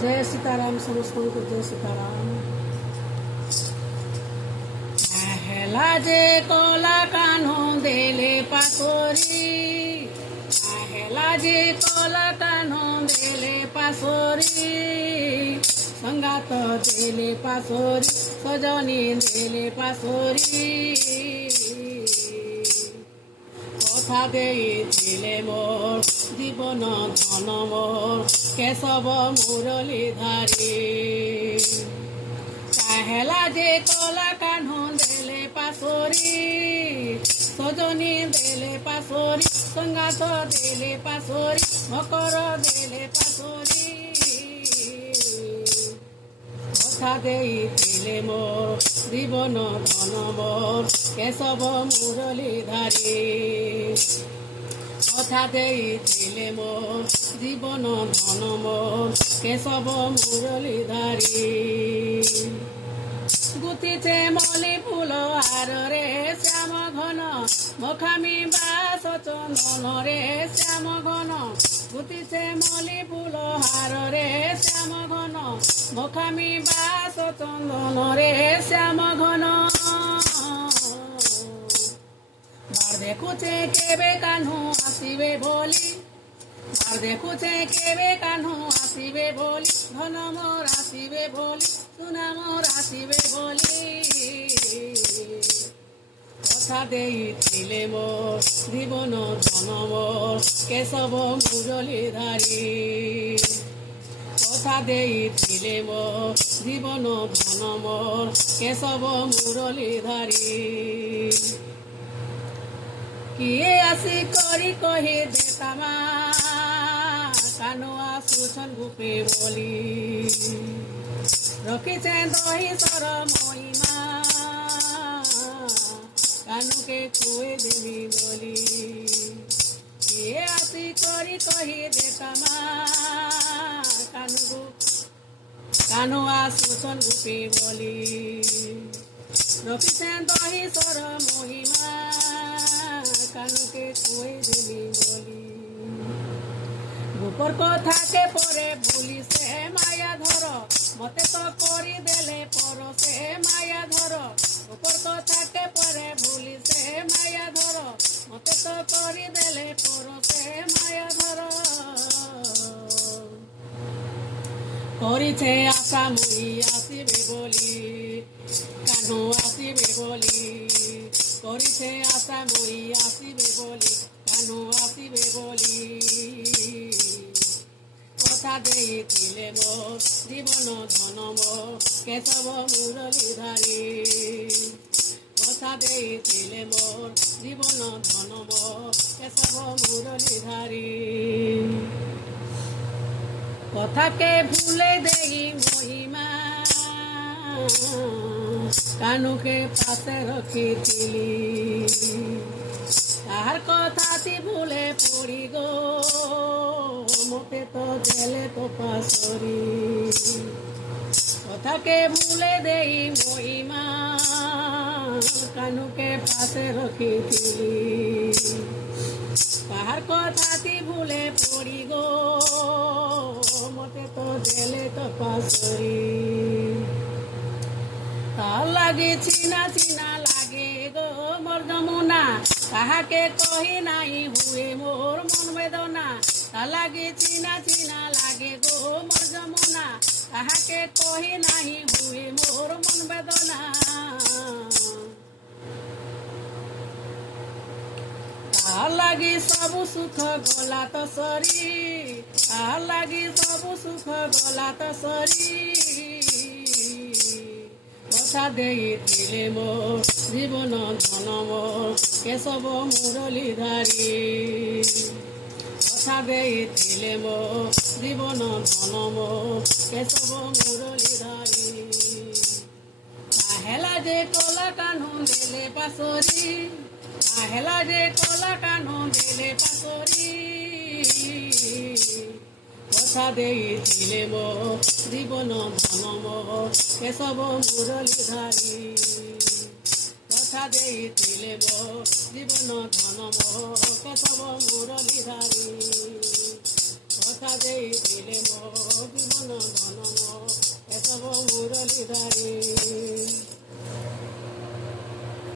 जय सीताराम समस्तଙ୍କୁ जय सीताराम। हेला जे कोला कान्हो देले पासोरी, हेला जे कोला कान्हो देले पासोरी, संगात देले पासोरी, सजनी देले पासोरी, কথা ଦେଇଥିଲେ মোর জীবন ধন মোর কেশব মুরলীধারী। চাহেলা যে কলা কাহ্ন দেলে পাশরি, সজনী দেলে পাশরি, সঙ্গাত দেলে পাশরি, মকর দেলে পাশরি, কথা ଦେଇଥିଲେ মোর জীবন ধন মোর কেশব মুরলীধারী। কথা ଦେଇଥିଲେ মোর জীবন ধন মোর কেশব মুরলীধারী। গুতিছে মলি ফুল হারে শ্যাম ঘন, মখামি বাস চন্দন রে শ্যাম ঘন, গুতিছে মলি ফুল হারে শ্যাম ঘন, মখামি বাস চন্দন রে শ্যাম ঘন। বার দেখুছে কেবে কাহ্নু আসিবে বলি, বার দেখুছে কেবে কাহ্নু আসিবে বলি, ধন মোর আসিবে বলি, সোনা মোর আসিবে বলি, কথা ଦେଇଥିଲେ মোর জীবন ধন মোর কেশব মুরলীধারী। কথা ଦେଇଥିଲେ মোর জীবন ধন মোর কেশব মুরলীধারী। কিয়ে আসি করি কহি দেতামা, কানো আসুছন গুপে বলি, রখিছে দহি সর মহিমা, কানুকে খুয়ে দেবি বলি। কিয়ে আসি করি কহি দেতামা, কানো আসুছন গুপে বলি, রখিছে দহি সর মহিমা, কানুকে খুয়ে দেবি বলি। রূপর কথাকে পরে ভুলিছে মায়া ধর, মতে তো করি দেলে পর সে মায়া ধর। রূপর কথাকে পরে ভুলিছে মায়া ধর, মতে তো করি দেলে পর সে মায়া ধর। করিছে আশা মুই আসিবে বলি, কাহ্নু আসিবে বলি, করিছে আশা মুই আসিবে বলি, কাহ্নু আসিবে বলি, কথা ଦେଇଥିଲେ মোর জীবন ধন মোর কেশব মুরলীধারী। কথা ଦେଇଥିଲେ মোর জীবন ধন মোর কেশব মুরলীধারী। কথাকে ভুলে দেই মহিমা, কানুকে পাশে রখিଥିଲି, তাহার কথাটি ভুলে পড়ি গো, মতে তো দেলে তো পাশরি। কথাকে ভুলে দেই মহিমা, কানুকে পাশে রখিଥିଲି, তাহার কথাটি ভুলে পড়ি গো, মতে তো দেলে তো পাশরি। তার লাগে চিনা চিনা লাগে গো মোর যমুনা, কাহাকে কহি নাই হুয়ে মোর মন বেদনা। তার লাগে চিনা চিনা লাগে গো মোর যমুনা, কাহাকে কহি নাই হুয়ে মোর মন বেদনা। তার লাগি সবু সুখ গলা তো সরি, তার লাগি সবু সুখ গলা তো সরি, কথা ଦେଇଥିଲେ মোর জীবন ধন মোর কেশব মুরলীধারী। কথা ଦେଇଥିଲେ মোর জীবন ধন মোর কেশব মুরলীধারী। হেলা যে কলা কাহ্নু দেলে পাশরি, হেলা যে কলা কাহ্নু দেলে পাশরি, কথা ଦେଇଥିଲେ মোর জীবন ধন মোর কেশব মুরলীধারী। কথা ଦେଇଥିଲେ মোর জীবন ধন মোর কেশব মুরলীধারী। কথা ଦେଇଥିଲେ ମୋ ଜୀବନ ଧନ মুরলীধারী।